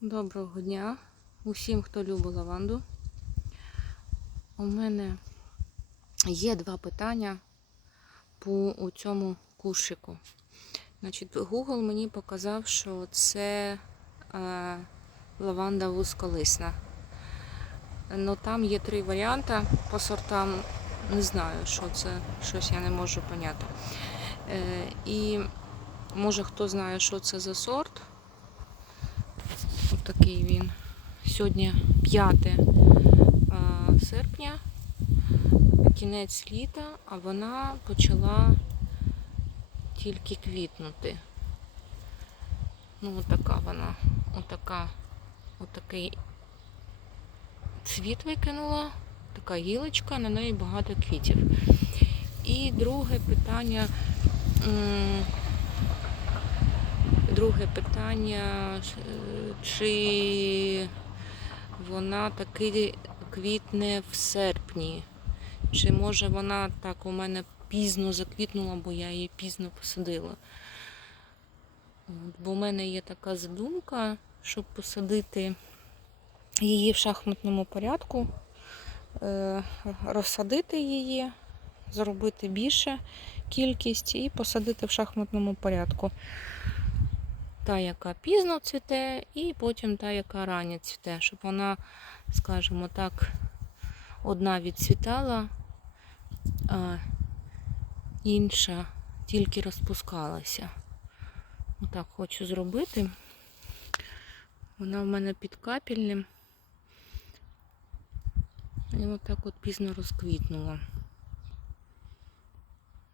Доброго дня усім, хто любить лаванду. У мене є два питання по цьому кушику. Значить, Google мені показав, що це е, лаванда вузколисна. Ну там є три варіанти по сортам. Не знаю, що це, щось я не можу поняти. Е, і може хто знає, що це за сорт. Такий він. Сьогодні 5 серпня, кінець літа, а вона почала тільки квітнути. Ну, отака вона, отака, отакий цвіт викинула, така гілочка, на неї багато квітів. І друге питання. Друге питання, е, чи вона таки квітне в серпні? Чи може вона так у мене пізно заквітнула, бо я її пізно посадила? Бо в мене є така задумка, щоб посадити її в шахматному порядку, е, розсадити її, зробити більше кількість і посадити в шахматному порядку та, яка пізно цвіте, і потім та, яка рання цвіте, щоб вона, скажімо так, одна відцвітала, а інша тільки розпускалася. Отак хочу зробити. Вона в мене під капельним. І отак от пізно розквітнула.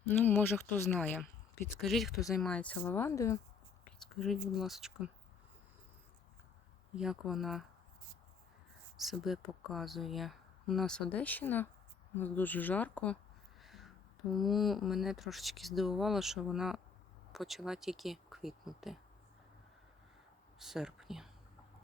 Ну, може хто знає. Підскажіть, хто займається лавандою. Скажіть, будь ласка, як вона себе показує. У нас Одещина, у нас дуже жарко, тому мене трошечки здивувало, що вона почала тільки квітнути в серпні.